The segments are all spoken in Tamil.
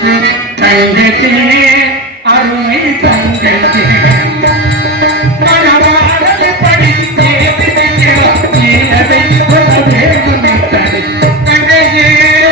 தங்கத்தே அருமை தங்கத்தே மனவாரல் படித்தே நீனதை சொல்ல வேண்டும் தங்கத்தே தங்கத்தே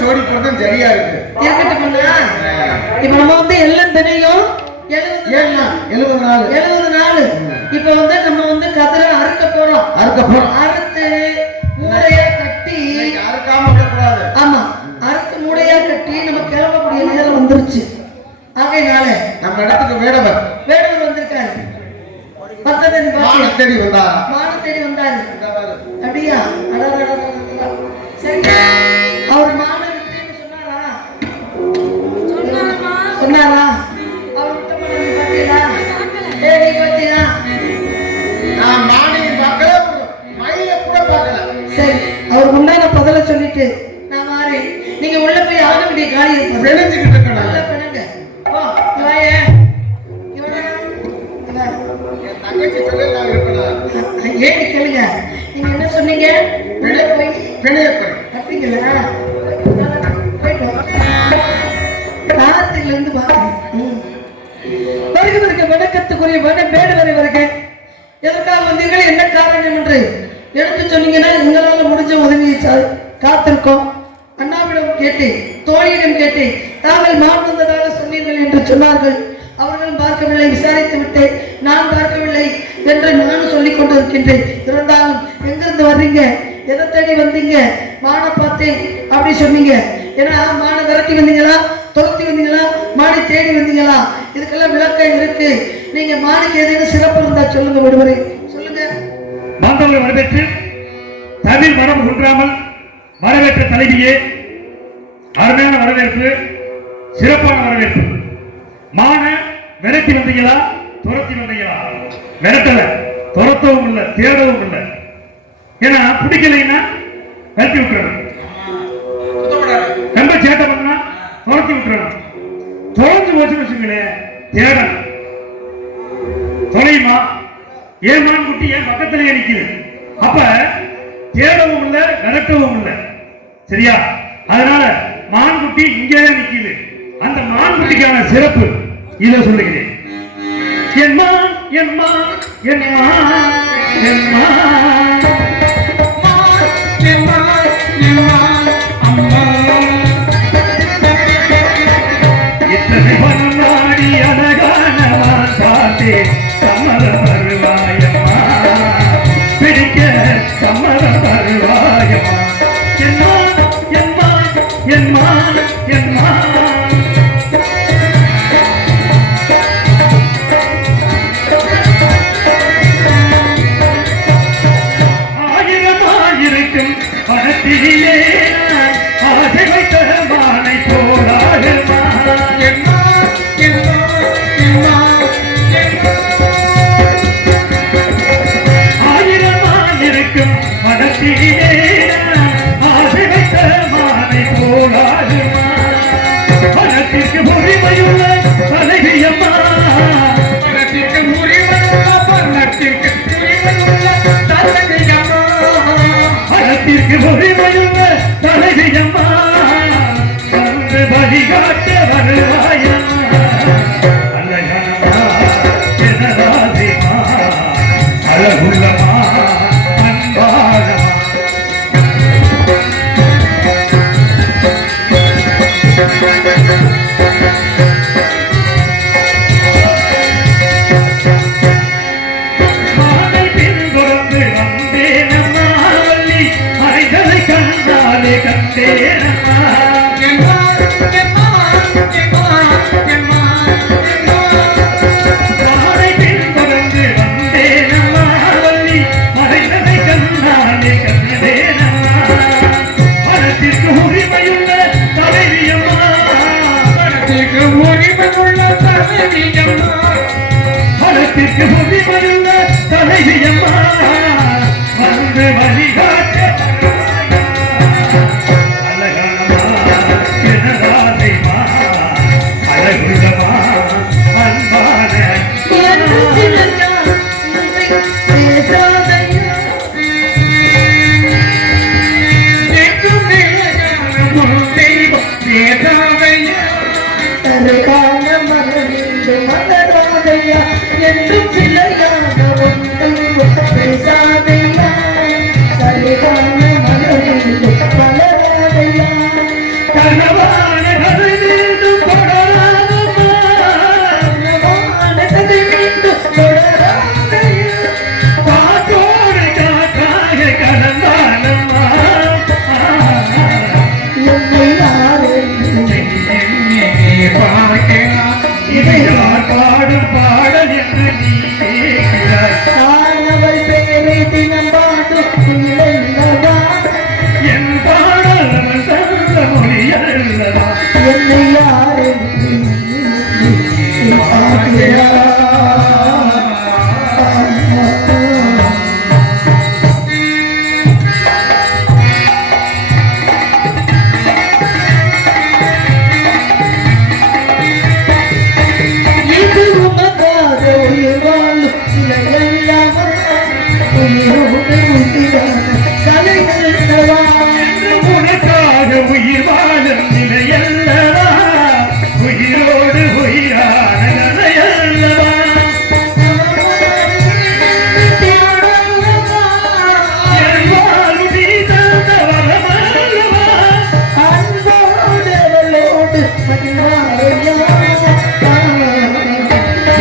ஜோடி போட்டதும் சரியா இருக்கு. இப்ப நம்ம வந்து எல்லாம் தெரியும் 70 நாள். இப்ப வந்து நம்ம வந்து கதிரை அறுக்க போறோம். அறுத்து மூடையா கட்டி அறுக்காம விடக்கூடாது. ஆமா, அறுத்து மூடையா கட்டி நம்ம கிளம்பக்கூடிய நேரம் வந்துருச்சு. ஆகையினால நம்ம இடத்துக்கு வேடவர் வந்திருக்காரு. பக்கத்துல மான தேடி வந்தாரு. அப்படியா? சரி, அவர் மான விட்டுன்னு சொன்னாரா? அவர் விட்ட பாத்தீங்களா? பாத்தீங்களா? நான் மானியை பார்க்கல, மயில கூட பார்க்கல. சரி, அவர் முன்னாடி பதில சொல்லிட்டு நான் மாறேன். நீங்க உள்ள போய் ஆக வேண்டிய காரியம் நினைச்சுக்கிட்டு இருக்கேன். தங்கச்சி சொல்லி நான் இருப்பேன். ஏன் கேளுங்க, நீங்க என்ன சொன்னீங்க? அப்படிங்களா? இருந்து வருகிறதுக்கு வணக்கத்துக்குரிய மேடு வரை வருக. எதற்காக வந்தீர்கள், என்ன காரணம் என்று எடுத்து சொன்னீங்கன்னா எங்களால் முடிஞ்ச உதவியை காத்திருக்கோம். அண்ணாவிடம் கேட்டேன், தோழியிடம் கேட்டேன், தாங்கள் மான் வந்ததாக சொன்னீர்கள் என்று சொன்னார்கள். அவர்களும் பார்க்கவில்லை, விசாரித்து விட்டேன். நான் பார்க்கவில்லை என்று நானும் சொல்லிக் கொண்டிருக்கின்றேன். இருந்தாலும் எங்கிருந்து வர்றீங்க, எதை தேடி வந்தீங்க, மானை பார்த்தேன் அப்படி சொன்னீங்க. ஏன்னா மானை விரட்டி வந்தீங்களா, துரத்தி வந்தீங்களா, மானை தேடி வந்தீங்களா இதுக்கெல்லாம் விளக்கம் இருக்கு. நீங்க மானுக்கு ஏதேனும் சிறப்பு இருந்தா சொல்லுங்க விடுவரை சொல்லுங்க. மாந்தவர்களை வரவேற்று தமிழ் மரபு குன்றாமல் வரவேற்ற தலைவியே, அருமையான வரவேற்பு, சிறப்பான வரவேற்பு. மான விரட்டி வந்தீங்களா துரத்தி வந்தீங்களா? விரட்டல, துரத்தவும் இல்லை, தேடவும் இல்லை. ஏன்னா பிடிக்கலைன்னா விரட்டி விட்டுறணும். ரொம்ப சேட்டை பண்ணா துரத்தி விட்டுறணும். தொலைஞ்சு போச்சு வச்சுங்களேன், தேடணும். தொலையுமா? ஏன் மான் குட்டி என் பக்கத்திலேயே நிக்குது. அப்ப தேடவும் இல்லை, விரட்டவும் இல்லை. சரியா? அதனால மான் குட்டி இங்கேயே நிக்குது. அந்த மான் குட்டிக்கான சிறப்பு இதை சொல்லுகிறேன். என்மா என்மா என்மா என்மா இத்தனை பன்னாடி அழகான பார்த்தே சம்மதம் வருவாயம்மா, பிடிக்க சம்மதம் வருவாயம்மா. என்மா என்மா என்மா என்மா ஆயிரமாயிருக்கும் பணத்திலே ஆசை வைத்த மானை போலாகுமா. ஆயிரமாயிருக்கும் பணத்திலே ஆசை வைத்த மானை போலாகுமா. பணத்திற்கு உரிமையுள்ள தலைவியம்மா, பணத்திற்கு உரிமையுள்ள பணத்திற்கு உரிமையுள்ள தலைவியம்மா, பணத்திற்கு உரிமையுள்ள தலைவியம்மா, வந்து வழிகாட்ட வருவாயம்மா. அழகனமா எனராதிமா, அழகுள்ளமா அன்பாகமா. மாலை பின்தொடர்ந்து வந்தேனம்மா, வள்ளி அரைதலை கண்டாலே கண்டேனம்மா. மாலை பின்தொடர்ந்து வந்தேனம்மா, வள்ளி அரைதலை கண்டாலே கண்டேனம்மா. பணத்திற்கு உரிமையுள்ள தலைவியம்மா, பணத்திற்கு உரிமையுள்ள தலைவியம்மா, பணத்திற்கு உரிமையுள்ள தலைவியம்மா, வந்து வழிகாட்ட அழகனமா எனராதைமா, அழகுள்ளமா அன்பான என்று சிலர் பேசாதையா, எங்கும் நிலையான தெய்வம் பேசாதையா. தருகான மலரிந்து மலராதையா, என்றும் சிலையான ஒன்று பேசாதையா, சரிகான மலரிந்து மலராதையா. கனவான கதை மீண்டும் தொடராதம்மா, கனவான கதை மீண்டும் தொடராதையா, காற்றோடு காற்றாக கலந்தானம்மா. என்னை யாரென்று பார்க்கலாம், இது யார் பாடும் பாடல் என்று நீ கேட்கிறாய். காணவள் பேரை தினம் பாடும் இல்லையவா, என் பாடல் அவன் தந்த மொழி அல்லவா. என்னை யாரென்று நீ பார்க்கிறாய். இது உமக்காக உயிர் வாழும் சிலையல்லவா, உயிரோடு உயிரான கலைகளல்லவா, என்று உனக்காக உயிர் வாழும் நிலையல்லவா, உயிரோடு உயிரான கதையல்லவா. என் வாழ்வு நீ தந்த வரமல்லவா. அன்போடு அவளோடு மகிழ்வாரையா.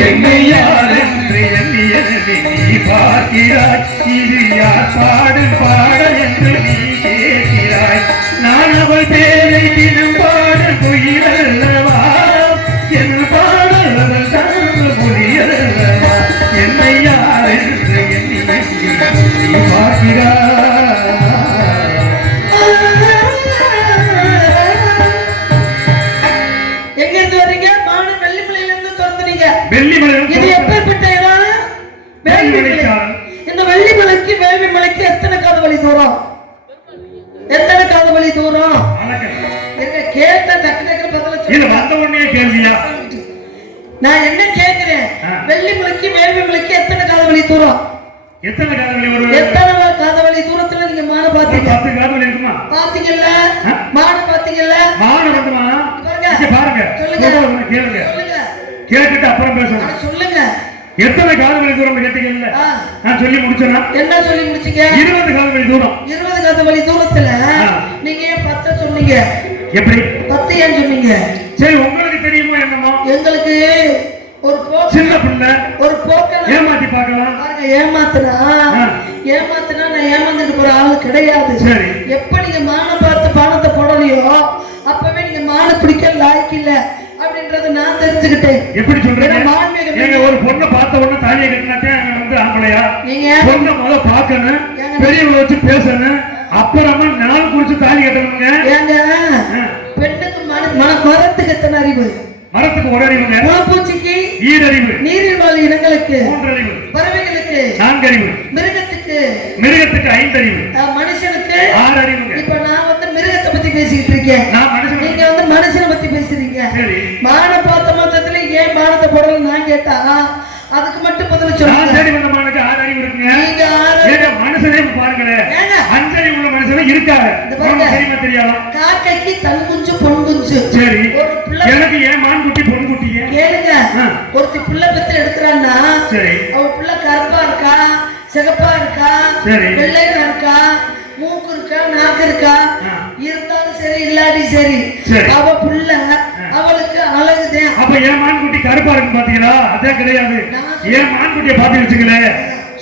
என்னை யார் என்று எண்ணியதை நீ பார்க்கிறாய். இது யார் பாடும் பாடல் என்று நீ கேட்கிறாய். நான் அவள் பேரை தினம் பாடல் குயிலல்லவா, என் பாடல் அவள் வெள்ளிமலை இது எப்பேற்பட்ட இடம்? வேள்விமலை. இந்த வெள்ளிமலைக்கு வேள்வி மலைக்கு எத்தனை காத வழி தூரம்? எத்தனை காத வழி தூரம்? எங்க கேட்ட டக்கு டக்கு பதில இது வந்த உடனே கேள்வியா? நான் என்ன கேக்குறேன்? வெள்ளிமலைக்கு வேள்வி மலைக்கு எத்தனை காத வழி தூரம்? எத்தனை காத வழி வரும்? எத்தனை காத வழி தூரத்துல நீங்க மான பாத்தீங்க? 10 காத வழி இருக்குமா? பாத்தீங்கல்ல? மான பாத்தீங்கல்ல? மான வந்துமா? இங்க பாருங்க. சொல்லுங்க. கேளுங்க. சொல்லுங்க. கேட்டுட்டு அப்புறம் பேசணும். சொல்லுங்க. எத்தனை காத வழி தூரம் கேட்டீங்கல்ல? நான் சொல்லி முடிச்சேனா? என்ன சொல்லி முடிச்சீங்க? 20 காத வழி தூரம். 20 காத வழி தூரத்துல நீங்க ஏன் 10 சொன்னீங்க? எப்படி 10 ஏன் சொன்னீங்க? சரி உங்களுக்கு தெரியுமா என்னமோ? எங்களுக்கு ஒரு போக்கு, சின்ன பிள்ளை ஒரு போக்க ஏமாத்தி பார்க்கலாம். பாருங்க, ஏமாத்துனா நான் ஏமாந்துட்டு போற ஆளு கிடையாது. சரி. எப்ப நீங்க மான பார்த்து பணத்தை போடலையோ அப்பவே நீங்க மான பிடிக்க லாய்க்கு இல்ல அப்படின்றத நான் தெரிஞ்சுக்கிட்டேன். எப்படி சொல்றீங்க? நீங்க ஒரு பொண்ணை பார்த்த உடனே தாலியை கட்டினாச்சே அங்க வந்து ஆம்பளையா? நீங்க பொண்ணை முதல்ல பார்க்கணும், பெரியவங்களை வச்சு பேசணும், அப்புறமா நாள் குறிச்சு தாலி கட்டணுங்க. ஏங்க பெண்ணுக்கு மரத்துக்கு எத்தனை அறிவு? மரத்துக்கு ஒரு அறிவுங்க. பூச்சிக்கு ஈரறிவு. நீரில் வாழ இனங்களுக்கு 3 அறிவு. பறவைகளுக்கு 4 அறிவு. மிருகத்துக்கு 5 அறிவு. மனுஷனுக்கு 6 அறிவுங்க. இப்ப நான் வந்து மிருகத்தை பத்தி பேசிட்டு இருக்கேன், நீங்க வந்து மனுஷனை பத்தி பேசுறீங்க. மான பார்த்த மாத்திரத்துல ஏன் மானத்தை போடணும் நான் கேட்டா அதுக்கு மட்டும் பதில் சொல்லுங்க. சரி, வந்த மானுக்கு 6 அறிவு இருக்குங்க. நீங்க ஏங்க மனுஷனே பாருங்களே, 5 அறிவு உள்ள மனுஷனே இருக்காங்க. தெரியுமா தெரியாதா? காக்கைக்கு தன் குஞ்சு பொன் குஞ்சு. சரி, எனக்கு ஏன் மான் குட்டி பொன் குட்டி? கேளுங்க, ஒருத்தி பிள்ளை பெத்து எடுக்கிறான்னா அவ பிள்ளை கருப்பா இருக்கா, சிகப்பா இருக்கா, வெள்ளையா இருக்கா, மூக்கு இருக்கா, நாக்கு இருக்கா, இருந்தாலும் சரி இல்லாட்டி சரி அவ புள்ள அவளுக்கு அழகுதான். அப்ப ஏன் மான் குட்டி கருப்பா இருக்கு பாத்தீங்களா? அதான் கிடையாது. ஏன் மான் குட்டியை பாத்து வச்சுக்கல,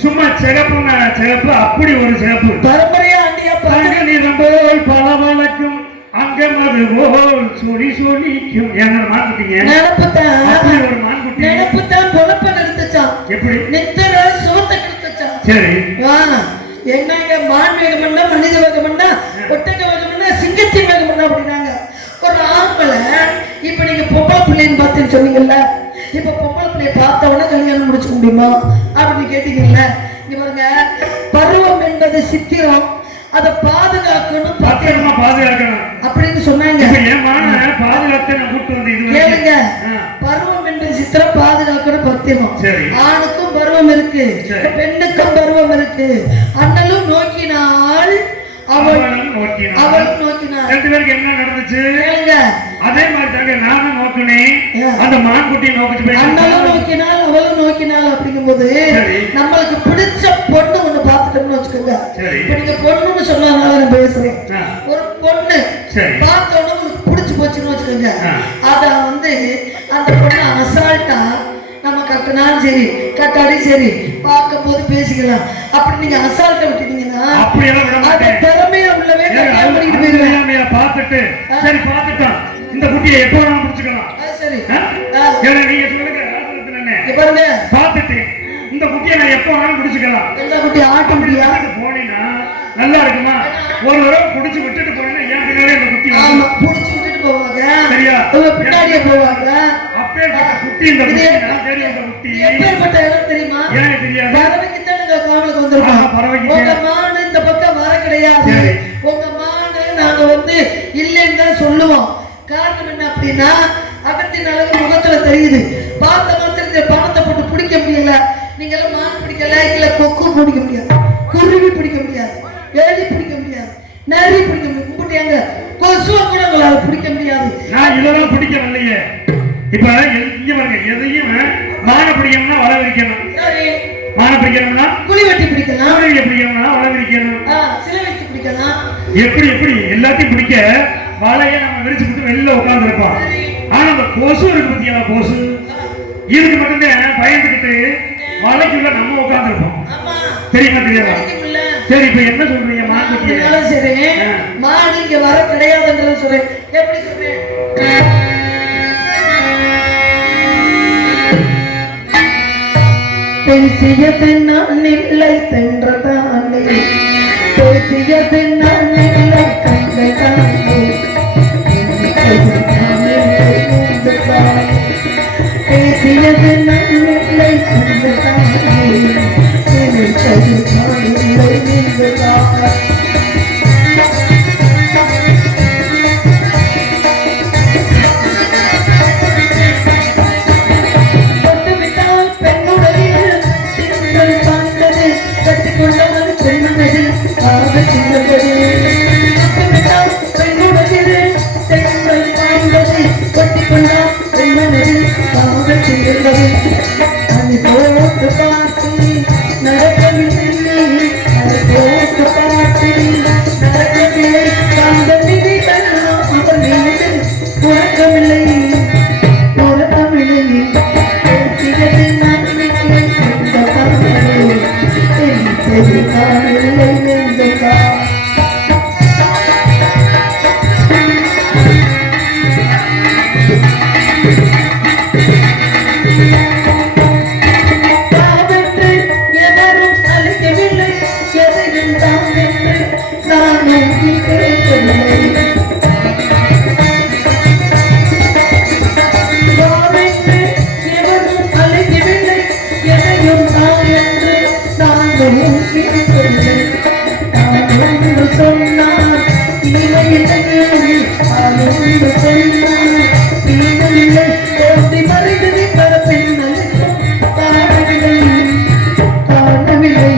சும்மா சிகப்புன்னா சிகப்பு, அப்படி ஒரு சிகப்பு பரம்பரையா ஆண்டியா பாருங்க. நீ ரொம்ப பல வழக்கும் அங்க மது போல் சொல்லி சொல்லிக்கும். என்னோட மான் குட்டிங்க நினப்புத்தான், அப்படி ஒரு மான் குட்டி நினப்புத்தான் பொழப்ப நிறுத்துச்சான். எப்படி? நித்திர சுகத்தை கொடுத்துச்சான். சரி, என்னங்க மான் வேகம் பண்ணா, மனித வேகம் பண்ணா, ஒட்டக வேகம் பண்ணா, சிங்கத்தின் வேகம் பண்ணா அப்படின்னாங்க. ஒரு ஆம்பளை இப்ப நீங்க பொம்பளை பிள்ளைன்னு பார்த்துன்னு சொன்னீங்கல்ல, இப்ப பொம்பளை பிள்ளைய பார்த்த உடனே கல்யாணம் முடிச்சுக்க முடியுமா அப்படின்னு கேட்டீங்கல்ல. இங்க பாருங்க, பருவம் என்பது சித்திரம், அதை பாதுகாக்கணும், பாதுகாக்கணும் அப்படின்னு சொன்னாங்க. கேளுங்க, பருவம் என்பது சித்திரம், பாதுகாக்கணும், பத்திரம். ஆணுக்கும் பருவம் இருக்கு, பெண்ணுக்கும் பருவம் இருக்கு. அண்ணலும் நோக்கினாள், அவளும் நோக்கினாள். 2 பேருக்கு என்ன நடந்துச்சு? கேளுங்க, அதே மாதிரி தாங்க நானும் நோக்கினேன், அந்த மான் குட்டி நோக்கிச்சு. அண்ணலும் நோக்கினாள், அவளும் நோக்கினாள். அப்படிங்கும்போது நம்மளுக்கு பிடிச்ச பொண்ணு ஒண்ணு பார்த்துட்டோம்னு வச்சுக்கோங்க. இப்ப நீங்க பொண்ணுன்னு சொன்னதுனால நான் பேசுறேன். ஒரு பொண்ணு பார்த்த உடனே உங்களுக்கு பிடிச்சு போச்சுன்னு வச்சுக்கோங்க. அத வந்து அந்த பொண்ணு அசால்ட்டா நம்ம கட்டினாலும் சரி கட்டாலும் சரி பார்க்கும் போது பேசிக்கலாம். அப்படி நீங்க அசால்ட்டை விட்டுட்டீங்கன்னா அது திறமையா உள்ளவே கல்யாணம் பண்ணிட்டு போயிருவேன். பார்த்துட்டு சரி பார்த்துட்டான், இந்த குட்டியை எப்போ வேணாலும் முடிச்சுக்கலாம். சரி, நீங்க சொல்லுங்க. பாருங்க, பார்த்துட்டு இந்த குட்டியை நான் எப்போ வேணாலும் முடிச்சுக்கலாம். இந்த குட்டி ஆட்ட முடியா போனீங்கன்னா நல்லா இருக்குமா? ஒரு தடவை குடிச்சு விட்டுட்டு போனீங்கன்னா ஏன் பின்னாடி இந்த குட்டி புடிச்சு விட்டுட்டு போவாங்க. சரியா? பின்னாடியே போவாங்க. குட்டி இந்த குட்டி நான் தெரியும். இந்த குட்டி எப்பேற்பட்ட இடம் தெரியுமா? ஏன் தெரியாது? பறவைக்கு தான் நீங்க காவலுக்கு வந்திருக்கோம். உங்க மானு இந்த பக்கம் வர கிடையாது. உங்க மானு நாங்க வந்து இல்லைன்னு தான் சொல்லுவோம். காரணம் என்ன அப்படின்னா அகத்தின் அழகு முகத்துல தெரியுது. பார்த்த மாத்திரத்தை பணத்தை போட்டு பிடிக்க முடியல. நீங்க எல்லாம் மான் பிடிக்கல, இல்ல கொக்கு பிடிக்க முடியாது, குருவி பிடிக்க முடியாது, எலி பிடிக்க முடியாது, நரி பிடிக்க முடியாது, கும்பிட்டியாங்க கொசுவை கூட உங்களால பிடிக்க முடியாது. நான் இதெல்லாம் பிடிக்க வரலையே. இப்ப இங்க பாருங்க, எதையும் மான பிடிக்கணும்னா வள விரிக்கணும். சரி, மான பிடிக்கணும்னா குழி வெட்டி பிடிக்கலாம், குழி பிடிக்கணும்னா வள விரிக்கணும், சில வச்சு பிடிக்கலாம். எப்படி எல்லாத்தையும் பிடிக்க வலையை நம்ம விரிச்சு விட்டு வெளியில உட்கார்ந்து இருப்போம். ஆனா அந்த கொசு இருக்கு பத்தியா, கொசு இதுக்கு மட்டும்தான் பயந்துக்கிட்டு வலைக்குள்ள நம்ம உட்கார்ந்து இருப்போம். தெரியுமா தெரியாதா? சரி, இப்ப என்ன சொல்றீங்க? மான் குட்டி சரி, மான் இங்க வர கிடையாதுன்னு சொல்றேன். எப்படி சொல்றேன்? பேசியது நான் இல்லை தென்றதானே, பேசியது நான் இல்லை கண்டைதானே, பேசியது பேசியது நன்மை சொந்தத்தானே நினைத்தது நானில்லை நீங்கள்தான் தொட்டுவிட்டால் பெண்ணுடைய திங்கள் பாய்ந்தது கட்டிக்கொண்டவன் பெண்ணுடைய காதல் சின்னது தொட்டுவிட்டால் பெண்ணுடைய திங்கள் பாய்ந்தது கட்டிக்கொண்டால் பெண்ணுடைய காதல் சின்னது அது போட்டு பார்த்து நடக்கவில்லை அது போட்டு பார்த்து நடக்கவில்லை அந்த நிதி அவர் மீது உறக்கவில்லை உறக்கவில்லை பேசியது நன்மை சொந்தத்தானே தெரிந்தது நானில்லை நீங்கள்தான் தாவென்று எவரும் அழைக்கவில்லை எதையும் தாவென்று நான் நோக்கி பேசவில்லை தாவென்று எவரும் அழைக்கவில்லை எதையும் தான் என்று நான் நோக்கி பேசவில்லை நான் ஒன்று சொன்னால் இனிமையில்லை நான் ஒன்று சொன்னால் இனிமையில்லை தோன்றி மறைந்து விட்டத பெண்ணழைக்கும் காணவில்லை காணவில்லை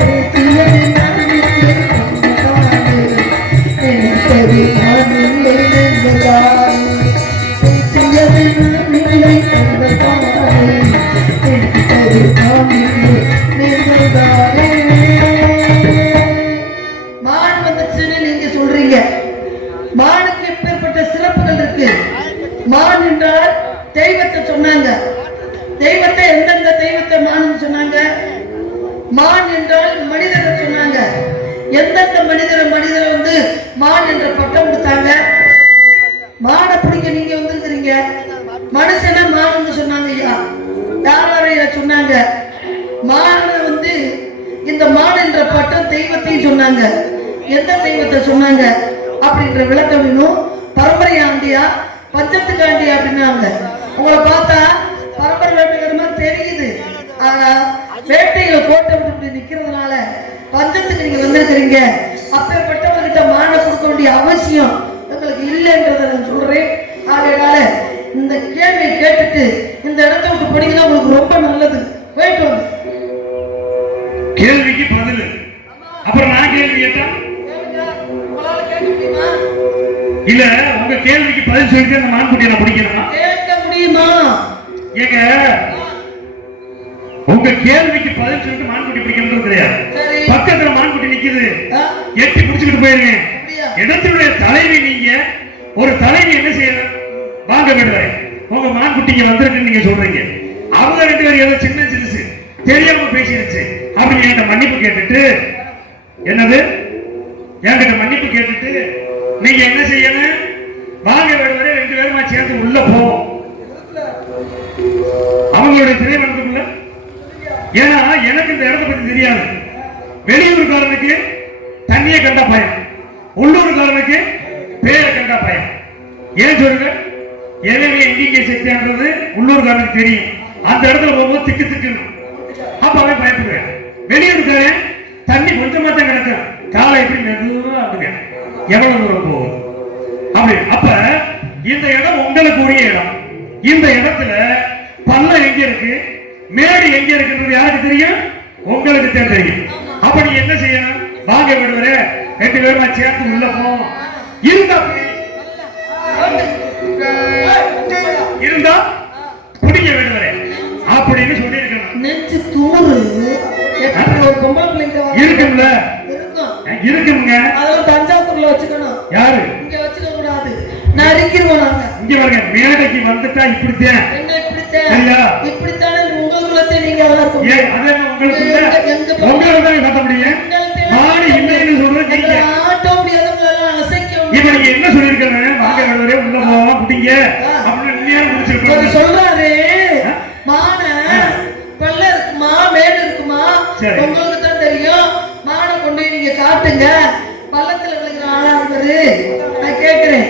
பேசியது நானில்லை சொந்தத்தானே நினைத்தது நானில்லை நீங்கள்தான் பேசியது நானில்லை சொந்தத்தானே நினைத்தது நானில்லை நீங்கள்தானே மான் வந்துச்சுன்னு நீங்க சொல்றீங்க மானுக்கு எப்பேற்பட்ட சிறப்புகள் இருக்கு மான் என்றால் தெய்வத்தை சொன்னாங்க தெய்வத்தை எந்தெந்த தெய்வத்தை மான் சொன்னாங்க மான் என்றால் மனிதரை சொன்னாங்க எந்தெந்த மனிதரை வந்து மான் என்ற பட்டம் கொடுத்தாங்க மானை பிடிக்க நீங்க வந்திருக்கிறீங்க மனுஷனா மான்னு சொன்னாங்க ஐயா யாரைய சொன்னாங்க மானை வந்து இந்த மான் என்ற பட்டம் தெய்வத்தையும் சொன்னாங்க எந்த தெய்வத்தை சொன்னாங்க அப்படின்ற விளக்கம் வேணும் பரம்பரை ஆண்டியா பஞ்சத்துக்கு ஆண்டியா அப்படின்னாங்க உங்களை பார்த்தா பரம்பரை வேட்டைங்கிற மாதிரி தெரியுது ஆனா வேட்டையில கோட்டை விட்டு நிக்கிறதுனால பஞ்சத்துக்கு நீங்க வந்திருக்கிறீங்க அப்பேற்பட்டவர்கிட்ட மான கொடுக்க வேண்டிய அவசியம் எங்களுக்கு இல்லைன்றதை நான் சொல்றேன் ஆகையால இந்த கேள்வியை கேட்டுட்டு இந்த இடத்தை விட்டு படிங்கன்னா உங்களுக்கு ரொம்ப நல்லது போயிட்டு வாங்க கேள்விக்கு பதில். அப்புறம் நான் கேள்வி கேட்டா உங்களால கேட்க முடியுமா இல்ல உங்க கேள்விக்கு பதில் சொல்லிட்டு அந்த மான்குட்டியை நான் பிடிக்கணுமா? கேட்க முடியுமா ஏங்க உங்க கேள்விக்கு பதில் சொல்லிட்டு மான்குட்டி பிடிக்கணும் கிடையாது. சரி பக்கத்துல மான்குட்டி நிக்குது ஆ, எட்டி பிடிச்சிட்டு போயிருங்க. அப்படியா இடத்தினுடைய தலைவி நீங்க. ஒரு தலைவி என்ன செய்யணும்? வாங்க விடுறேன் உங்க மான்குட்டிங்க வந்திருக்குன்னு நீங்க சொல்றீங்க. அவங்க ரெண்டு பேரும் ஏதோ சின்ன சிறுசு தெரியாம பேசிடுச்சு அப்படின்னு என்கிட்ட மன்னிப்பு கேட்டுட்டு என்னது என்கிட்ட மன்னிப்பு கேட்டுட்டு நீங்க என்ன செய்யணும்? வாங்க விடுவரை ரெண்டு பேருமா சேர்ந்து உள்ள போவோம் அவங்களுடைய திரைவனத்துக்குள்ள. ஏன்னா எனக்கு இந்த இடத்தை பத்தி தெரியாது. வெளியூர்காரனுக்கு தண்ணியை கண்டா பயம், உள்ளூர்காரனுக்கு பேரை கண்டா பயம். ஏன் சொல்லுங்க? எனவே எங்க செத்தான்றது உள்ளூர்காரனுக்கு தெரியும். அந்த இடத்துல போகும்போது திக்கு திக்கணும். அப்ப அவன் பயப்படுவேன். வெளியூர்காரன் தண்ணி கொஞ்சமா தான் கிடக்கும், காலை எப்படி மெதுவா அப்படிங்க எவ்வளவு தூரம் போகும் அப்படி. அப்ப இந்த இடம் உங்களுக்கு உரிய இடம். இந்த இடத்துல பள்ளம் எங்க இருக்கு, மேடு எங்க இருக்குன்றது யாருக்கு தெரியும்? உங்களுக்கு தான் தெரியும். அப்ப நீ என்ன செய்யணும்? வாங்க விடுவரே ரெண்டு பேருமா சேர்த்து உள்ள போவோம். இருந்தா குடிக்க விடுவரே அப்படின்னு சொல்லி இருக்கணும். நெஞ்சு தூரு எப்படி ஒரு பொம்பளை பிள்ளைங்க இருக்கும்ல? இருக்கும் இருக்குங்க. அதெல்லாம் தஞ்சாவூர்ல வச்சுக்கணும். யாரு இங்க வச்சுக்க கூடாது. நான் அறிக்கிறோம் நாங்க. இங்க பாருங்க, மேடைக்கு வந்துட்டா இப்படித்தான். என்ன இப்படித்தான்? சரியா? இப்படித்தானே உங்களுக்குள்ளத்தே நீங்க அதெல்லாம் இருக்கும். ஏன் அது என்ன உங்களுக்கு இல்ல? உங்களுக்கு தான் கட்ட முடியும். மாடு இல்லைன்னு சொல்றது நீங்க. ஆட்ட முடியாதவங்களெல்லாம் அசைக்க இப்ப நீங்க என்ன சொல்லிருக்கீங்க? வாங்க விடுவரே உள்ள போவோம் குடிங்க அப்படின்னு நேரம் முடிச்சிருக்கோம். சொல்றாரு மான பல்ல இருக்குமா மேடு இருக்குமா சரி. உங்களுக்கு தான் தெரியும். மானை கொண்டு போய் நீங்க காட்டுங்க. பள்ளத்துல விழுகிற ஆளா இருக்காரு. நான் கேட்கிறேன்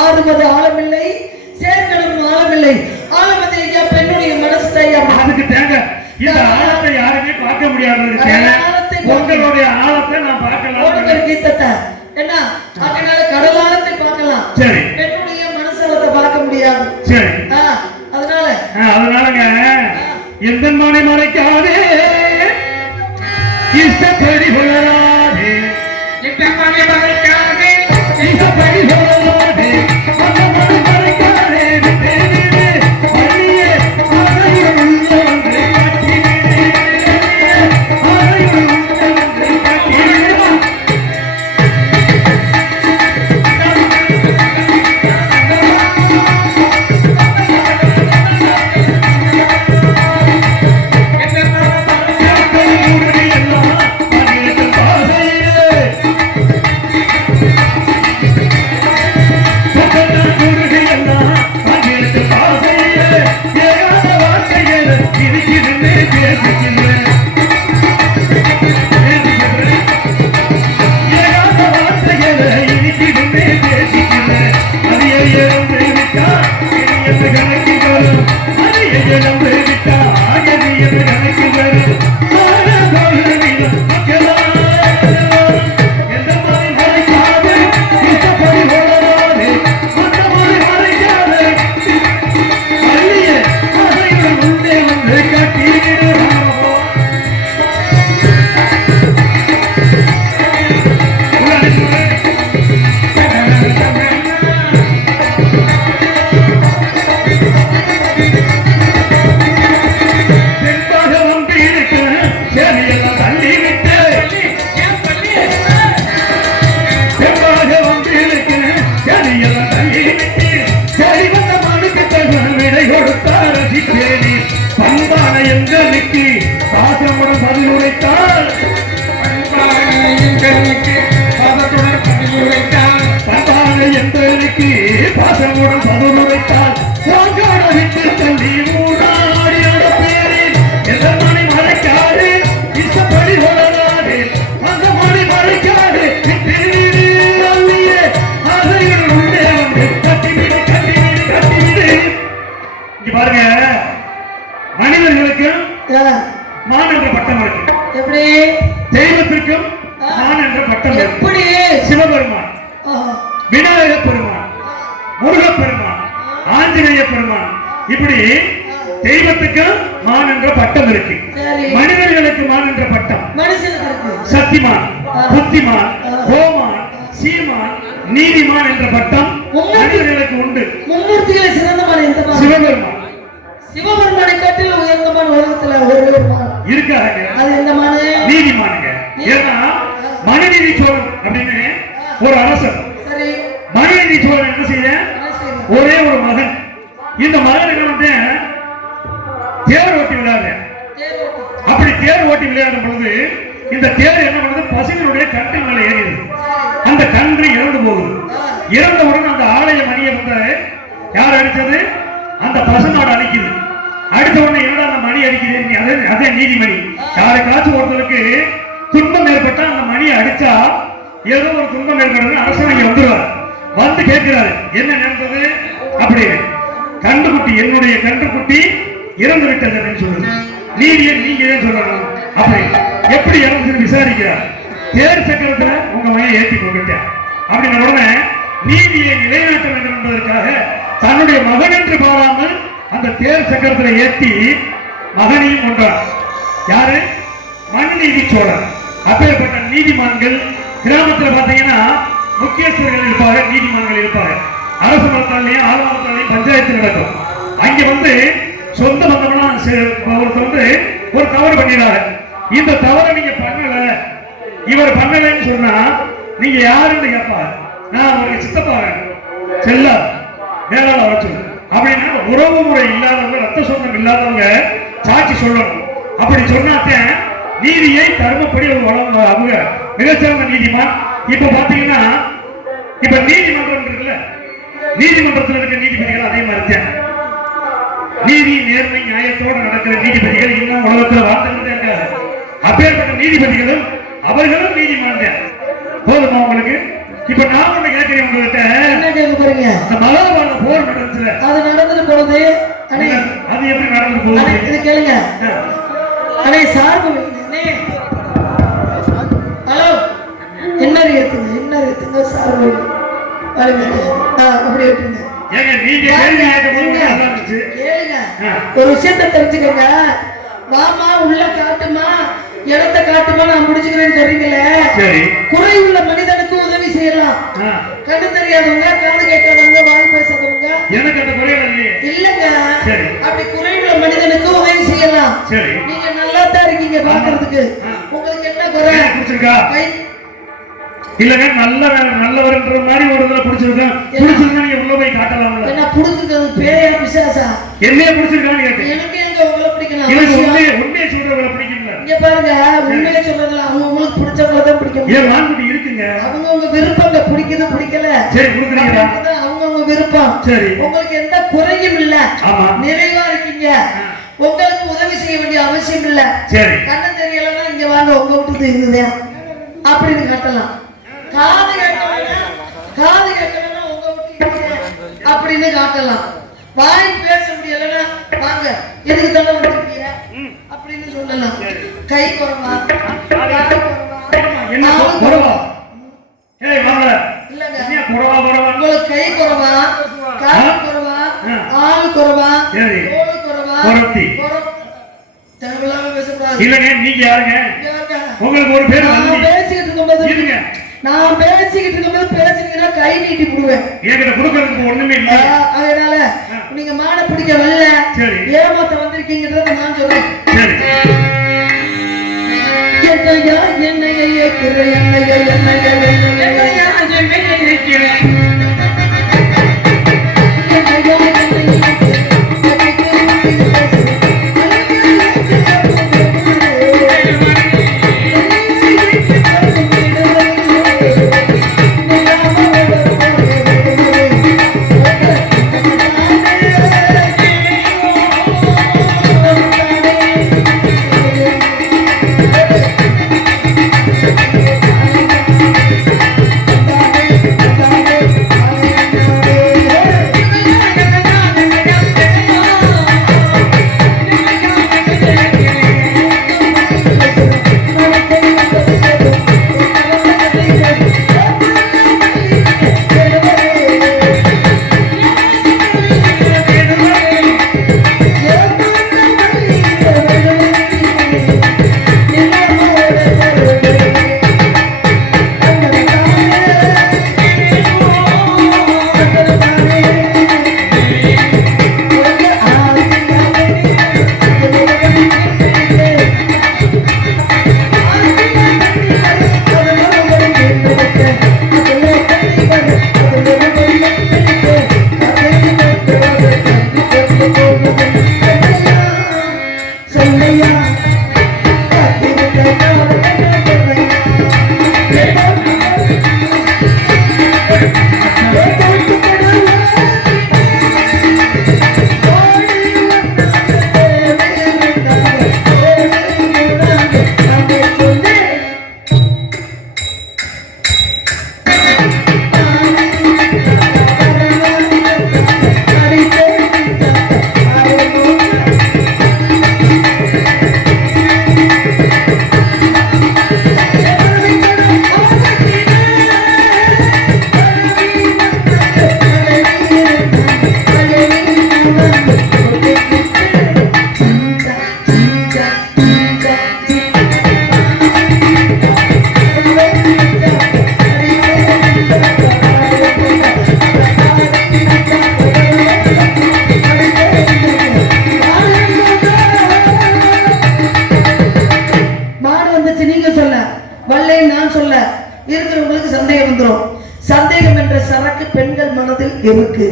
ஆறுமது ஆழமில்லை சேர்க்கணும் ஆழமில்லை ஆழமதை முடியாது இருக்கேன். உங்களுடைய ஆழத்தை நான் பார்க்கலாம். ஒரு கீதத்தை என்ன அதனால கடலாளத்தை பார்க்கலாம். சரி. பெண்ணுடைய மனசாலத்தை பார்க்க முடியாது. சரி. அதனாலங்க எந்த மனை மறைக்காதே இஷ்டப்படி வளராதே, எந்த மனை மறைக்காதே இஷ்டப்படி வளராதே, அந்த மனை மறைக்காதே விட்டேனே வழியே ஆரையுள் உள்ளவனை காட்டினே, ஆரையுள் உள்ளவனை காட்டினே. பாசமுடன் பதிலுரைத்தால் விட்டு தள்ளி ஊராடி பேரில் எந்த மணி மறைக்காது இஷ்டப்படி வளராது, அந்த மணி மறைக்காது அள்ளியே அதைகள் உள்ளே வந்து கட்டிவிடு கட்டிவிடு கட்டிவிடு. இங்க பாருங்க, மனிதர்களுக்கும் மான் என்ற பட்டம் இருக்கு. எப்படி? தெய்வத்திற்கும் மான் என்ற பட்டம் இருக்கு. எப்படி? சிவபெருமான், விநாயக பெருமான், முருகப்பெருமான், ஆஞ்சநேய பெருமான், இப்படி தெய்வத்துக்கு மான் என்ற பட்டம் இருக்கு. மனிதர்களுக்கு மான் என்ற பட்டம் சக்திமான், புத்திமான், கோமான், சீமான், நீதிமான் என்ற பட்டம் மனிதர்களுக்கு உண்டு. மும்மூர்த்திகளை சிறந்தமான் எந்த மான்? சிவபெருமான். சிவபெருமானை காட்டிலும் உயர்ந்தமான உலகத்துல ஒரு மான் இருக்காங்க. அது எந்த மான்? நீதிமானுங்க. ஏன்னா மனுநீதி சோழன் அப்படின்னு ஒரு அரசர். மனுநீதி சோழன் என்ன செய்ய, ஒரே ஒரு மகன். இந்த மகனுக்கு வந்து தேர் ஓட்டி விளையாடுற. அப்படி தேர் ஓட்டி விளையாடும் பொழுது இந்த தேர் என்ன பண்ணுது, பசுகளுடைய கன்றின் மேல ஏறிடுது. அந்த கன்று இறந்து போகுது. இறந்தவுடன் அந்த ஆலய மணியை வந்து யார் அடிச்சது? அந்த பசுமாடு அடிக்குது. அடுத்த உடனே என்னடா அந்த மணி அடிக்குது, அதே நீதிமணி. யாருக்காச்சும் ஒருத்தருக்கு துன்பம் ஏற்பட்டா அந்த மணியை அடிச்சா ஏதோ ஒரு துன்பம் ஏற்படுறது அரசன் இங்க வந்துருவார். வந்து கேட்கிறாரு, என்ன நடந்தது அப்படின்னு. கன்றுக்குட்டி, என்னுடைய கன்றுக்குட்டி இறந்து விட்டது அப்படின்னு சொல்லுது. நீதியை நீங்க ஏன் சொல்லணும் அப்படி எப்படி இறந்து விசாரிக்கிறார். தேர் சக்கரத்துல உங்க மையம் ஏற்றி கொண்டுட்டேன் அப்படின்னு உடனே நீதியை நிலைநாட்ட வேண்டும் என்பதற்காக தன்னுடைய மகன் என்று பாராமல் அந்த தேர் சக்கரத்துல ஏற்றி மகனையும் கொண்டார். யாரு? மனுநீதி சோழன். அப்பேற்பட்ட நீதிமான்கள் கிராமத்துல பாத்தீங்கன்னா முக்கியஸ்தர்கள் இருப்பாங்க, நீதிமான்கள் இருப்பாங்க. அரசு மரத்தாலையும் ஆளுமரத்தாலையும் பஞ்சாயத்து நடக்கும். அங்க வந்து சொந்த பந்தம்லாம் ஒருத்தர் வந்து ஒரு தவறு பண்ணிடுறாரு. இந்த தவறை நீங்க பண்ணல, இவர் பண்ணலன்னு சொன்னா நீங்க யாருன்னு கேட்பாரு. நான் அவருக்கு சித்தப்பா செல்ல வேளாள வர சொல்லு அப்படின்னா உறவு முறை இல்லாதவங்க, ரத்த சொந்தம் இல்லாதவங்க சாட்சி சொல்லணும். அப்படி சொன்னாத்தேன் நீதியை தர்மப்படி அவங்க மிகச்சிறந்த நீதிமான். இப்ப பாத்தீங்கன்னா இப்ப நீதிமன்றம் இருக்குல்ல, நீதிமன்றத்தில் இருக்க நீதிபதிகள் அதே மாதிரி நீதி நேர்மை நியாயத்தோடு நடக்கிற நீதிபதிகள் இன்னும் உலகத்தில் வாழ்ந்துகிட்டே இருக்காங்க. அப்பேற்பட்ட நீதிபதிகளும் அவர்களும் நீதிமான் தான். போதுமா உங்களுக்கு? இப்ப நான் ஒண்ணு கேட்கிறேன் உங்ககிட்ட, என்ன கேட்க போறீங்க? இந்த மகாபாரத போர் நடந்துச்சுல, அது நடந்துட்டு போகுது. அது எப்படி நடந்து போகுது? இது கேளுங்க. அனை சார்பு மணி ஹலோ என்ன ஏத்துங்க சார் அப்படி ஏற்றுங்க ஏங்க நீங்க கேள்வி கேட்கும்போது நல்லா இருந்துச்சு. கேளுங்க ஒரு விஷயத்தை தெரிஞ்சுக்கங்க. வாமா உள்ள காட்டுமா இடத்தை காட்டுமா நான் முடிச்சுக்கிறேன்னு சொல்றீங்களே, சரி. குறை உள்ள மனிதனுக்கு உதவி செய்யலாம். கண்ணு தெரியாதவங்க, காது கேட்காதவங்க, வாய் பேசாதவங்க, எனக்கு அந்த குறை இல்லையே. இல்லங்க சரி. அப்படி குறை உள்ள மனிதனுக்கு உதவி செய்யலாம். சரி. நீங்க நல்லா தான் இருக்கீங்க பாக்குறதுக்கு. உங்களுக்கு என்ன குறை பிடிச்சிருக்கா? இல்லங்க நல்லவர்ன்ற மாதிரி ஒரு இதுல பிடிச்சிருக்கேன். பிடிச்சிருந்தா நீங்க உள்ள போய் காட்டலாம்ல. என்ன பிடிச்சிருக்கிறது பேயா பிசாசா? என்னைய பிடிச்சிருக்கான்னு கேட்டேன். எனக்கு எங்க உங்களை பிடிக்கணும்? எனக்கு உண்மையை சொல்றவங்களை பிடிக்கல. இங்க பாருங்க, உண்மையை சொல்றதுல உங்களுக்கு பிடிச்சவங்கள தான் பிடிக்கும். ஏன் மான்குட்டி இருக்குங்க, அவங்க விருப்பங்க பிடிக்குது பிடிக்கல சரி கொடுக்குறீங்களா? அவங்க விருப்பம். சரி. உங்களுக்கு எந்த குறையும் இல்ல, நிறைவா இருக்கீங்க. உங்களுக்கு உதவி செய்ய வேண்டிய அவசியம் இல்ல. சரி. கண்ணு தெரியலன்னா இங்க வாங்க, உங்க விட்டுது இதுதான் அப்படின்னு காட்டலாம். காது கேட்கலன்னா உங்க விட்டு அப்படின்னு காட்டலாம். வாய் பேச முடியலன்னா வாங்க எதுக்கு தள்ள வந்திருக்கீங்க அப்படின்னு சொல்லலாம். கை குறவா, என்ன குறவா? ஏய் வாங்க. இல்லங்க என்ன குறவா குறவா? உங்களுக்கு கை குறவா, கால் குறவா, ஆள் குறவா, தோல் குறவா, குறத்தி. தேவையில்லாம பேசக்கூடாது. இல்லங்க நீங்க யாருங்க? உங்களுக்கு ஒரு பேர் வந்து பேசிக்கிட்டு இருக்கும்போது இருங்க. நான் பேசிக்கிட்டு இருக்கும்போது பேசுனீங்கன்னா கை நீட்டி விடுவேன். என்கிட்ட கொடுக்கறதுக்கு ஒண்ணுமே இல்ல. அதனால நீங்க மான பிடிக்க வரல, ஏமாத்த வந்திருக்கீங்கன்றத நான் சொல்றேன். சரி. என்னைய ஏக்குற இருக்கு.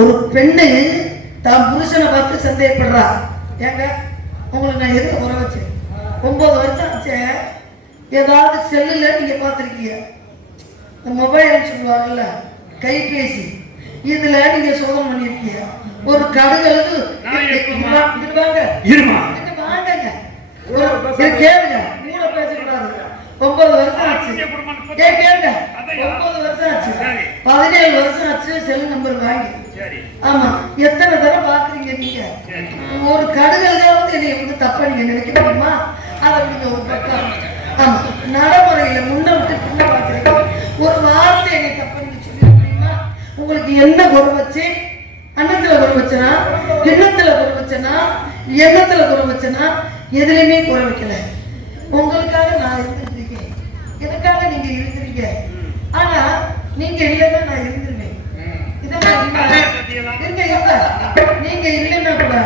ஒரு பெண்ணு தான் புருஷனை பார்த்து சந்தேகப்படுறா. ஏங்க உங்களுக்கு நான் எதுக்கு உற வச்சேன்? 9 வருஷம் ஆச்சு. ஏதாவது செல்லுல நீங்க பார்த்துருக்கீங்க, மொபைல் சொல்லுவாங்கல்ல, கைபேசி, இதுல நீங்க சோதனை பண்ணிருக்கீங்க. ஒரு கடுகளுக்கு கேளுங்க, கூட பேசக்கூடாது. 9 வருஷம் ஆச்சு. கேளுங்க, 9 வருஷம் ஆச்சு, 17 வருஷம் ஆச்சு செல் நம்பர் வாங்கி. ஆமா, எத்தனை தடவை பாக்குறீங்க நீங்க? ஒரு கடுகளுக்காவது என்னை வந்து தப்பா நீங்க நினைக்க முடியுமா? அதை நீங்க ஒரு பக்கம் ஆமா நடைமுறையில முன்ன விட்டு பின்ன பாக்குறீங்க. ஒரு வார்த்தை என்னை தப்ப நீங்க சொல்லிருக்கீங்கன்னா உங்களுக்கு என்ன குறை வச்சு அன்னத்துல குறை வச்சனா எண்ணத்துல குறை வச்சனா எண்ணத்துல குறை வச்சனா எதுலையுமே குறை வைக்கல. உங்களுக்காக நான் இருந்துட்டு இருக்கேன், எனக்காக நீங்க இருக்கிறீங்க. ஆனா நீங்க இல்லைன்னா நான் இருந்துருவேன். இதெல்லாம் நீங்க இல்லைன்னா கூட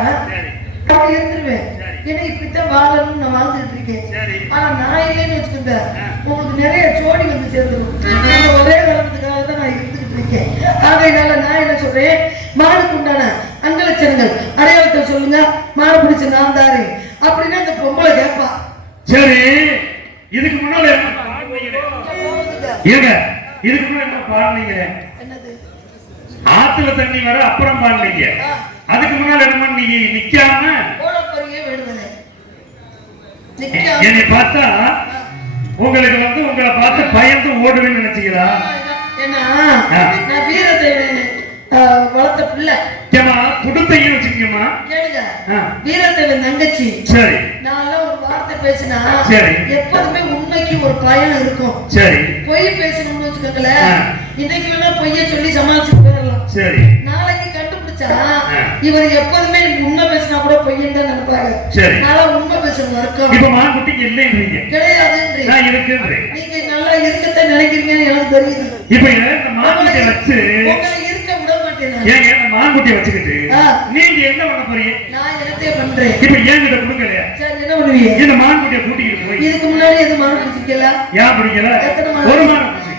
நான் இருந்துருவேன். ஏன்னா இப்படித்தான் வாழணும்னு நான் வாழ்ந்துட்டு இருக்கேன். ஆனா நான் இல்லைன்னு வச்சுக்கோங்க உங்களுக்கு நிறைய சோடி வந்து சேர்ந்துடும். ஒரே காரணத்துக்காக தான் நான் இருந்துகிட்டு இருக்கேன். ஆகையினால நான் என்ன சொல்றேன், மாடுக்கு உண்டான அங்கலட்சணங்கள் அடையாளத்தை சொல்லுங்க. மாடு பிடிச்ச நான் தாரு அப்படின்னா இந்த பொம்பளை கேட்பா. சரி, இதுக்கு முன்னால என்ன இதுக்கு முன்னாடி என்ன பாடுனீங்க? ஆத்துல தண்ணி வர அப்புறம் பாடுனீங்க. அதுக்கு முன்னால என்ன பண்ணீங்க? நிக்காம என்னை பார்த்தா உங்களுக்கு வந்து உங்களை பார்த்து பயந்து ஓடுவேன்னு நினைச்சீங்களா? நான் வீரத்தை வளர்த்த பிள்ளை துடுத்தையும் வச்சுக்கோமா கேளுங்க. வீரத்தேவ தங்கச்சி. சரி, நான் ஒரு வார்த்தை பேசினா சரி எப்போதுமே உண்மைக்கு ஒரு பயன் இருக்கும். சரி, பொய் பேசணும்னு வச்சுக்கோங்களேன், இன்னைக்கு வேணா பொய்ய சொல்லி சமாளிச்சு போயிடலாம். சரி, நாளைக்கு கண்டுபிடிச்சா இவர் எப்போதுமே உண்மை பேசினா கூட பொய்யன்னு தான் நினைப்பாங்க. சரி, நாளா உண்மை பேசணும் இருக்கும். இப்ப மான்குட்டிக்கு இல்லைன்றீங்க, கிடையாது நான் இருக்குன்றேன். நீங்க நல்லா இருக்கத்தான் நினைக்கிறீங்கன்னு எனக்கு தெரியுது. இப்ப இந்த மான்குட்டியை வச்சு இருக்க விட மாட்டேன். ஏங்க இந்த மான்குட்டியை வச்சுக்கிட்டு நீங்க என்ன பண்ண போறீங்க? நான் என்னத்தையே பண்றேன். இப்ப என்கிட்ட கொடுக்கலையா? சரி, என்ன பண்ணுவீங்க? இந்த மான்குட்டியை கூட்டிக்கிட்டு போய் இதுக்கு முன்னாடி எது மான் பிடிச்சிக்கல? ஏன் பிடிக்கல? ஒரு மான் பிடிச்சி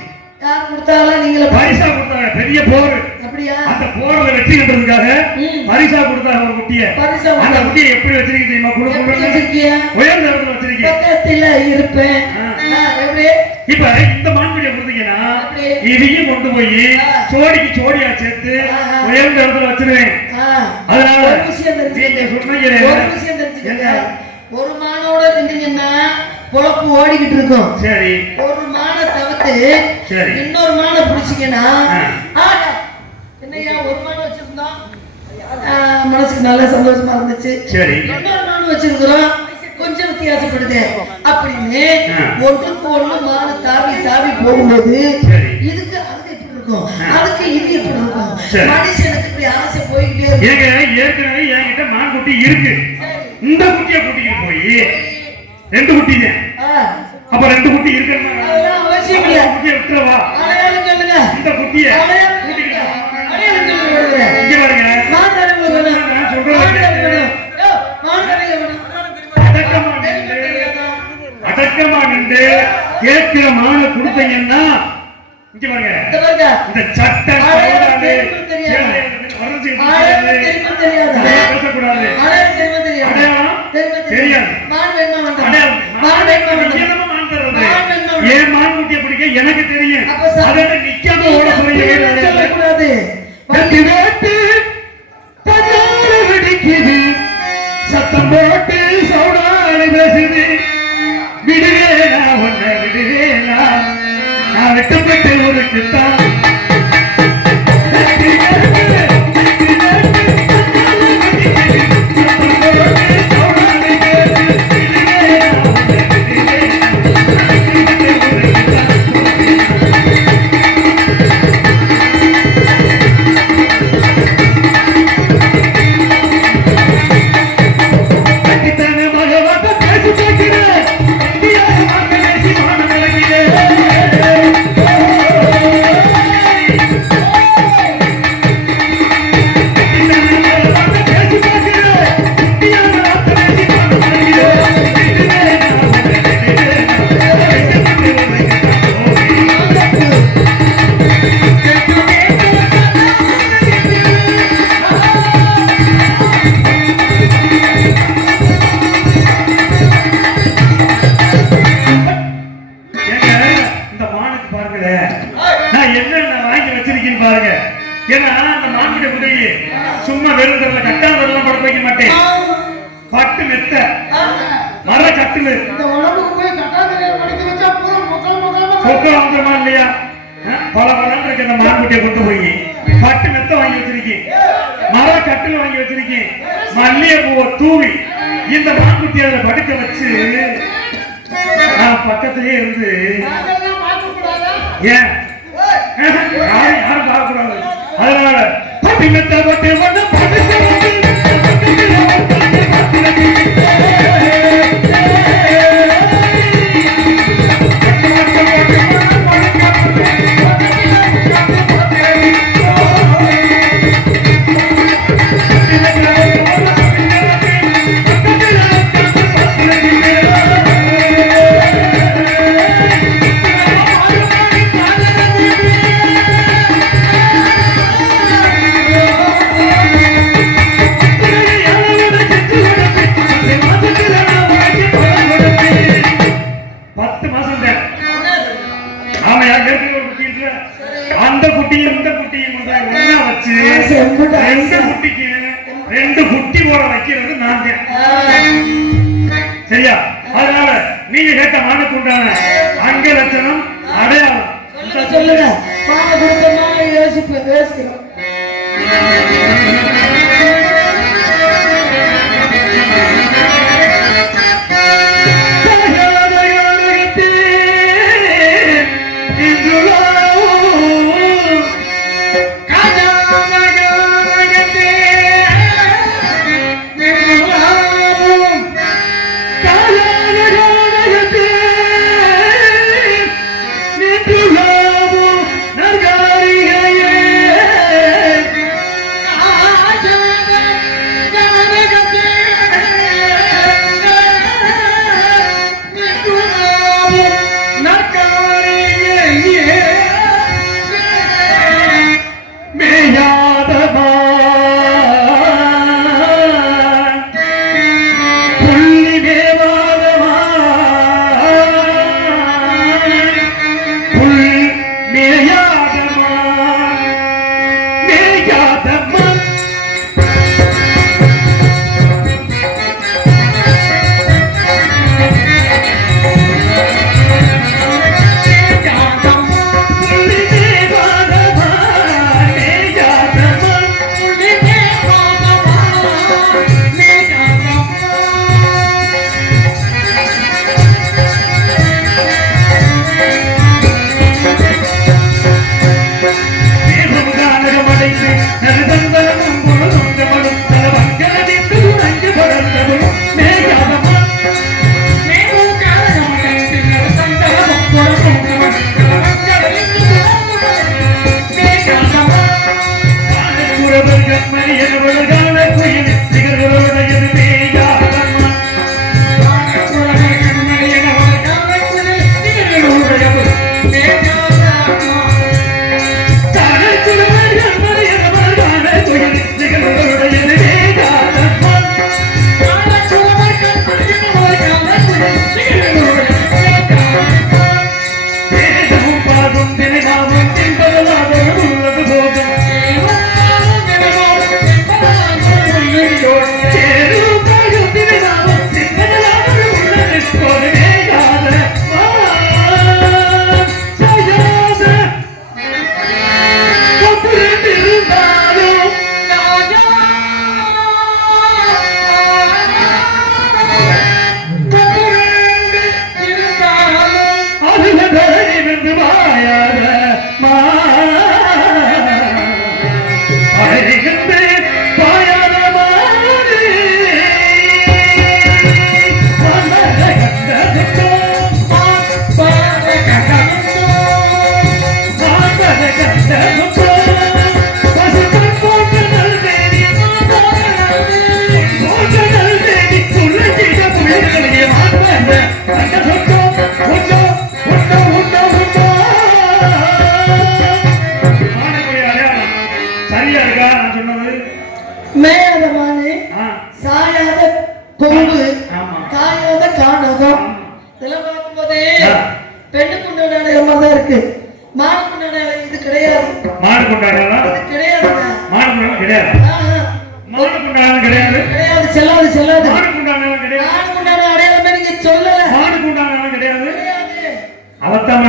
யார் கொடுத்தாங்களா? நீங்களே பரிசா கொடுத்தாங்க. பெரிய போர். அப்படியா? அந்த போர்ல வெற்றி கட்டுறதுக்காக பரிசா கொடுத்தாங்க ஒரு குட்டியை. அந்த குட்டியை எப்படி வச்சிருக்கீங்க தெரியுமா? உயர்ந்த இடத்துல வச்சிருக்கீங்க. பக்கத்துல இருப்பேன். எப்படி? இப்ப இந்த மான்குட்டியை கொடுத்தீங்கன்னா இதையும் கொண்டு போய் சோடிக்கு சோடியா சேர்த்து உயர்ந்த இடத்துல வச்சிருவேன். அதனால ஒரு விஷயம் தெரிஞ்சுக்கங்க. ஒரு மானோட நின்னீங்கன்னா பொழப்பு ஓடிக்கிட்டு இருக்கும். சரி, ஒரு மானை தவிர்த்து இன்னொரு மானை பிடிச்சிங்கன்னா என்னையா ஒரு மானை வச்சிருந்தோம் மனசுக்கு நல்ல சந்தோஷமா இருந்துச்சு. சரி, இன்னொரு மானை வச்சிருக்கிறோம் கொஞ்சம் வித்தியாசப்படுது அப்படின்னு ஒன்றுக்கு ஒண்ணு மானை தாவி தாவி போகும்போது இதுக்கு அதுக்கு எப்படி இருக்கும், அதுக்கு இது எப்படி இருக்கும், மனுஷனுக்கு இப்படி ஆசை போய்கிட்டே இருக்கு. ஏற்கனவே என்கிட்ட மான்குட்டி இருக்கு. இந்த குட்டியை கூட்டிட்டு போய் ரெண்டு குட்டி தான். அப்ப ரெண்டு குட்டி இருக்குன்னா அவசியம் இல்ல. குட்டியை விட்டுறவா? அடையாளம் சொல்லுங்க. இந்த குட்டியை அடையாளம் சொல்லுங்க. இங்க பாருங்க, நான் சொல்றேன். அடக்கமா நின்று கேட்கிற மான கொடுத்தீங்கன்னா இங்க பாருங்க, இந்த சட்டம் பேசக்கூடாது. தெரியாது. ஏன் மான்குட்டியை பிடிக்க எனக்கு தெரியும். அதை நிக்காம ஓட சொல்லக்கூடாது. சத்தம் போட்டு சவுடாடு பேசுது. விடுவேனா ஒன்ன விடுவேனா, நான் வெட்டப்பட்டு ஒரு கிட்டான். சும்மா வெறுந்தரல கட்டாந்தரலாம் படுக்க வைக்க மாட்டேன். பட்டு மெத்த மர கட்டுல இந்த உடம்புக்கு போய் கட்டாந்தரைய படுக்க வச்சா பூரா மக்கள் வந்துமா இல்லையா? பல பலன் இருக்கு. இந்த மான்குட்டியை கொண்டு போய் பட்டு மெத்த வாங்கி வச்சிருக்கேன், மர கட்டுல வாங்கி வச்சிருக்கேன். மல்லிகை பூவை தூவி இந்த மான்குட்டியை படுக்க வச்சு நான் பக்கத்திலேயே இருந்து அதெல்லாம் பார்க்க கூடாதா? ஏன் யாரும் பார்க்க கூடாது. அதனால பட்டினத்தை பட்டு வந்து பக்கத்துல அந்த குட்டியும் இந்த குட்டியும் ஒண்ணா வச்சு ரெண்டு குட்டி போட வைக்கிறது நான் சரியா? அதனால நீங்க கேட்ட மானுக்கு உண்டான அங்க லட்சணம் அடையாளம் சொல்லுங்க. மான கொடுத்தமா யோசிக்கிறோம்.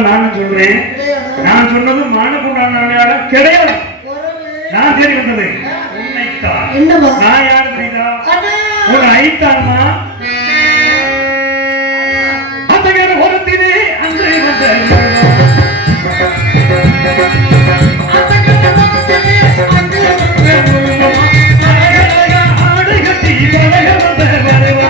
நான் சொல்றேன். நான் சொன்னது மானுக்குண்டான அடையாளம் கிடையாது. நான் தேடி வந்தது உன்னைத்தான். நான் யாரு தெரியுதா? உன் ஐத்தான்மா. அந்த ஒரு ஆடை கட்டி பழக வந்த வருவமா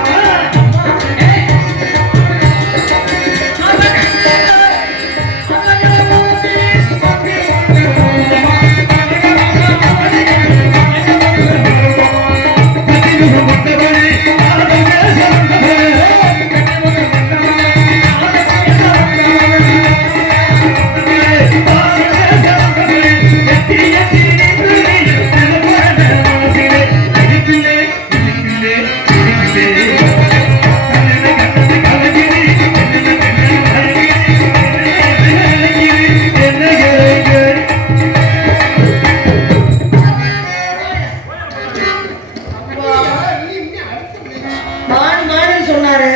மாடு மாடுன்னு சொன்னாரு.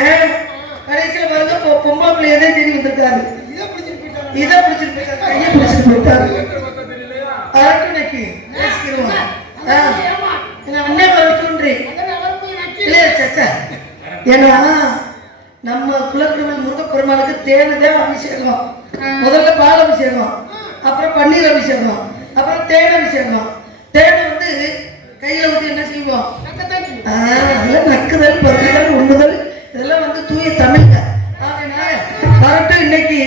கடைசியில பாருங்க பொம்பளை பிள்ளை எதை தேடி வந்திருக்காரு. இதை பிடிச்சிட்டு போயிருக்காரு, கையை பிடிச்சிட்டு போயிருக்காரு. அரட்டுனைக்கு பேசிக்கிறோம். எங்க அண்ணன் வரட்டுன்றி இல்லையா சச்சா? ஏன்னா நம்ம குலக்கடவுள் முருகப்பெருமானுக்கு தேனதான் அபிஷேகம். முதல்ல பால் அபிஷேகம், அப்புறம் பன்னீர் அபிஷேகம், அப்புறம் தேன் அபிஷேகம். தேனை வந்து கையில ஊற்றி என்ன செய்வோம்? அதெல்லாம் நக்குதல், பருகுதல், உண்ணுதல், இதெல்லாம் வந்து தூய தமிழ்ங்க. அதனால வரட்டும். இன்னைக்கு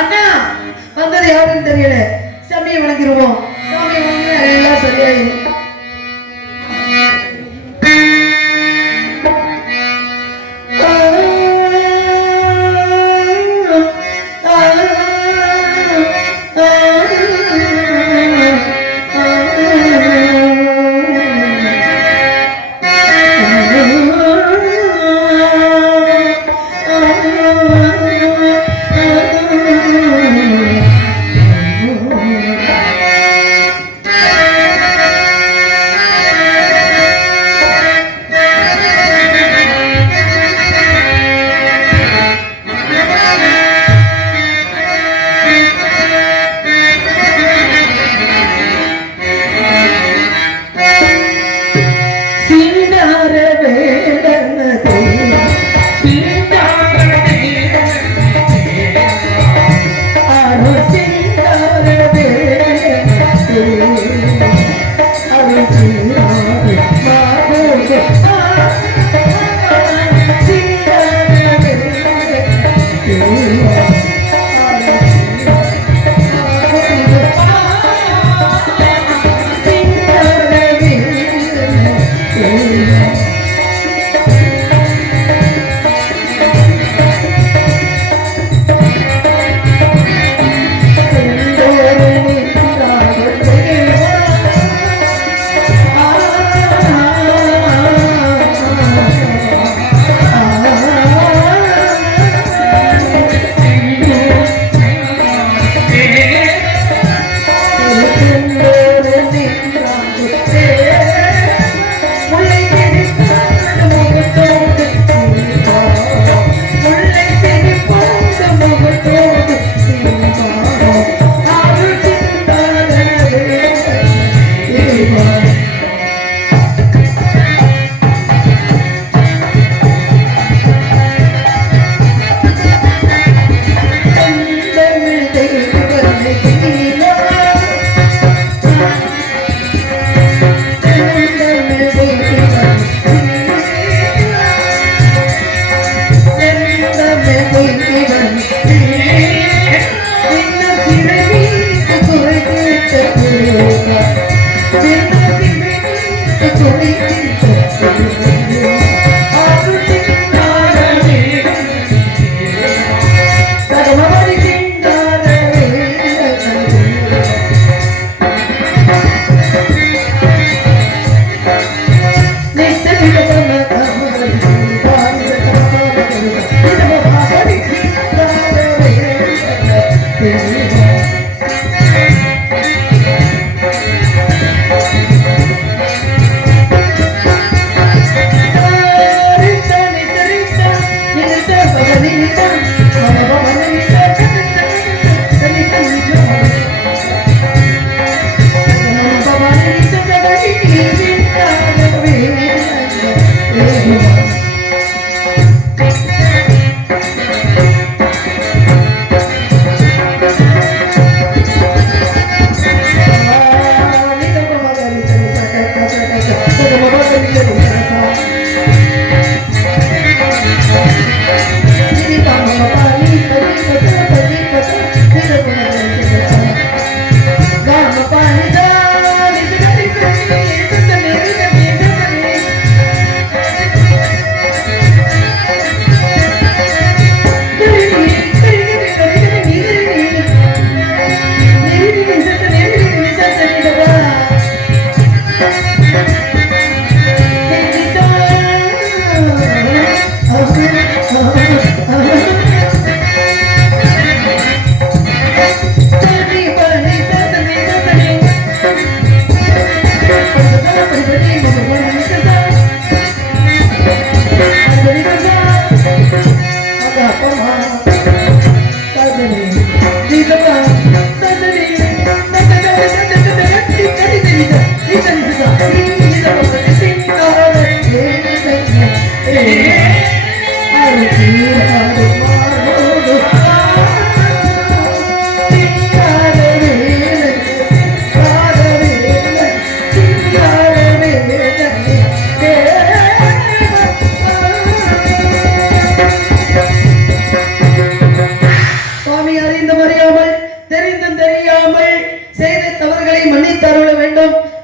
அண்ணா வந்தது யாருன்னு தெரியல. சாமியை வணங்கிடுவோம். சாமியை வணங்கி எல்லாம் சரியாயிடும்.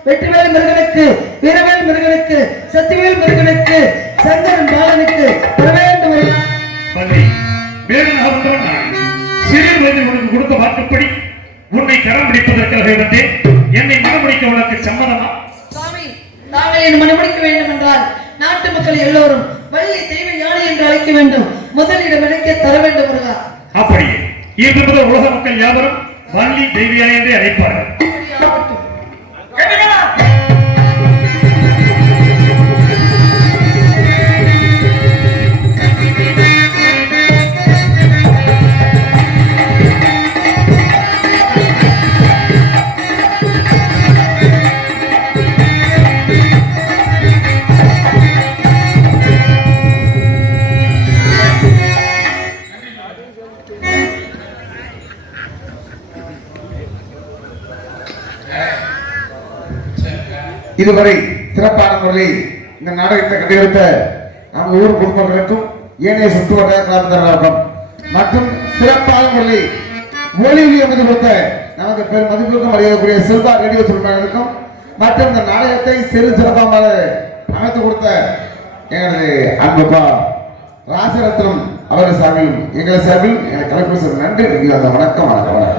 வெற்றிவேல் முருகனுக்கு, வீரவேல் முருகனுக்கு, சத்திவேல் முருகனுக்கு, சங்கரன் பாலனுக்கு வரவேண்டும். சிறு வயதில் உனக்கு கொடுத்த வாக்குப்படி உன்னை கரம் பிடிப்பதற்காக வந்தேன். என்னை மனமுடிக்க உனக்கு சம்மதமா? சுவாமி, தாங்கள் என் மனமுடிக்க வேண்டும் என்றால் நாட்டு மக்கள் எல்லோரும் வள்ளி தெய்வ யானை என்று அழைக்க வேண்டும். முதலிடம் எனக்கு தர வேண்டும் முருகா. அப்படியே இன்று முதல் உலக மக்கள் யாவரும் வள்ளி தெய்வியா என்றே அழைப்பார்கள். இதுவரை சிறப்பான முறையில் இந்த நாடகத்தை கண்டுபிடித்த நம்ம ஊர் பொதுமக்களுக்கும் ஏனைய சுற்றுவட்டார கிராமத்தினருக்கும் மற்றும் சிறப்பான முறையில் ஒளி அமைந்து கொடுத்த நமக்கு பெரும் மதிப்புக்கும் அறியக்கூடிய செல்வா ரேடியோ தொழிலாளர்களுக்கும் மற்றும் இந்த நாடகத்தை சிறு சிறப்பாக அமைத்து கொடுத்த எங்களது அன்பப்பா ராசரத்னம் அவர்கள் சார்பிலும் எங்கள் சார்பில் எனக்கு கலைப்பு நன்றி. வணக்கம் வணக்கம்.